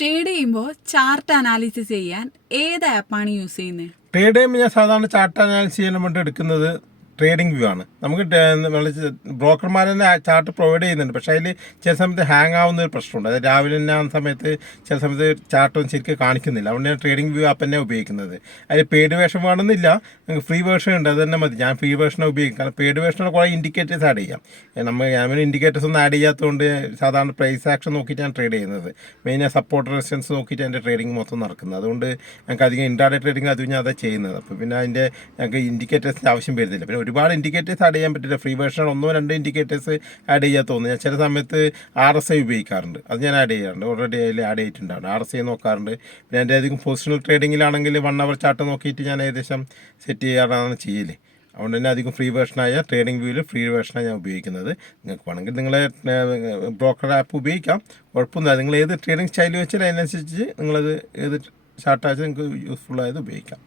Trade ചെയ്യുമ്പോൾ chart analysis ചെയ്യാൻ ഏത് ആപ്പാണ് യൂസ് ചെയ്യുന്നത്? ട്രേഡ് ചെയ്യുമ്പോൾ ഞാൻ സാധാരണ ചാർട്ട് അനാലിസിസ് ചെയ്യാൻ വേണ്ടി എടുക്കുന്നത് ട്രേഡിംഗ് വ്യൂ ആണ്. നമുക്ക് ബ്രോക്കർമാർ തന്നെ ചാർട്ട് പ്രൊവൈഡ് ചെയ്യുന്നുണ്ട്. പക്ഷേ അതിൽ ചില സമയത്ത് ഹാങ് ആവുന്ന ഒരു പ്രശ്നമുണ്ട്. അതായത് രാവിലെ തന്നെ ആവുന്ന സമയത്ത് ചില സമയത്ത് ചാർട്ടൊന്നും ശരിക്കും കാണിക്കുന്നില്ല. അതുകൊണ്ട് ഞാൻ ട്രേഡിംഗ് വ്യൂ ആപ്പ് തന്നെ ഉപയോഗിക്കുന്നത്. അതിൽ പെയ്ഡ് വേർഷൻ വേണമെന്നില്ല, നിങ്ങൾക്ക് ഫ്രീ വേർഷൻ ഉണ്ട്, അത് തന്നെ മതി. ഞാൻ ഫ്രീ വേർഷനാണ് ഉപയോഗിക്കും. കാരണം പെയ്ഡ് വേർഷനിൽ കുറേ ഇൻഡിക്കേറ്റേഴ്സ് ആഡ് ചെയ്യാം. ഞാൻ ഇൻഡിക്കേറ്റേഴ്സ് ഒന്നും ആഡ് ചെയ്യാത്തതുകൊണ്ട് സാധാരണ പ്രൈസ് ആക്ഷൻ നോക്കിയിട്ട് ഞാൻ ട്രേഡ് ചെയ്യുന്നത്. മെയിനായി സപ്പോർട്ട് റെസിസ്റ്റൻസ് നോക്കിയിട്ട് എൻ്റെ ട്രേഡിംഗ് മൊത്തം നടക്കുന്നത്. അതുകൊണ്ട് ഞങ്ങൾക്ക് അധികം ഇൻട്രാഡേ ട്രേഡിംഗ് അതും ഞാൻ അതാ ചെയ്യുന്നത്. അപ്പോൾ പിന്നെ അതിൻ്റെ ഞങ്ങൾക്ക് ഇൻഡിക്കേറ്റേഴ്സിൻ്റെ ആവശ്യം വരുന്നില്ല. പിന്നെ ഒരുപാട് ഇൻഡിക്കേറ്റേഴ്സ് ആഡ് ചെയ്യാൻ പറ്റില്ല. ഫ്രീ വേർഷൻ 1-2 ഇൻഡിക്കേറ്റേഴ്സ് ആഡ് ചെയ്യാൻ തോന്നുന്നു. ഞാൻ ചില സമയത്ത് RSI ഉപയോഗിക്കാറുണ്ട്, അത് ഞാൻ ആഡ് ചെയ്യാറുണ്ട്. ഓൾറെഡി അതിൽ ആഡ് ചെയ്തിട്ടുണ്ടാണ്. RSI നോക്കാറുണ്ട്. പിന്നെ എൻ്റെ അധികം പൊസിഷണൽ ട്രേഡിങ്ങിലാണെങ്കിൽ 1 അവർ ചാർട്ട് നോക്കിയിട്ട് ഞാൻ ഏകദേശം സെറ്റ് ചെയ്യാറാണ് ചെയ്യല്. അതുകൊണ്ട് തന്നെ അധികം ഫ്രീ വേർഷനായ ട്രേഡിംഗ് വ്യൂവിൽ ഫ്രീ വേർഷനാണ് ഞാൻ ഉപയോഗിക്കുന്നത്. നിങ്ങൾക്ക് വേണമെങ്കിൽ നിങ്ങളെ ബ്രോക്കർ ആപ്പ് ഉപയോഗിക്കാം, കുഴപ്പമൊന്നുമില്ല. നിങ്ങൾ ഏത് ട്രേഡിംഗ് സ്റ്റൈൽ വെച്ചാൽ അതിനനുസരിച്ച് നിങ്ങളത് ഏത് ചാർട്ടാച്ചാൽ നിങ്ങൾക്ക് യൂസ്ഫുൾ ആയത് ഉപയോഗിക്കാം.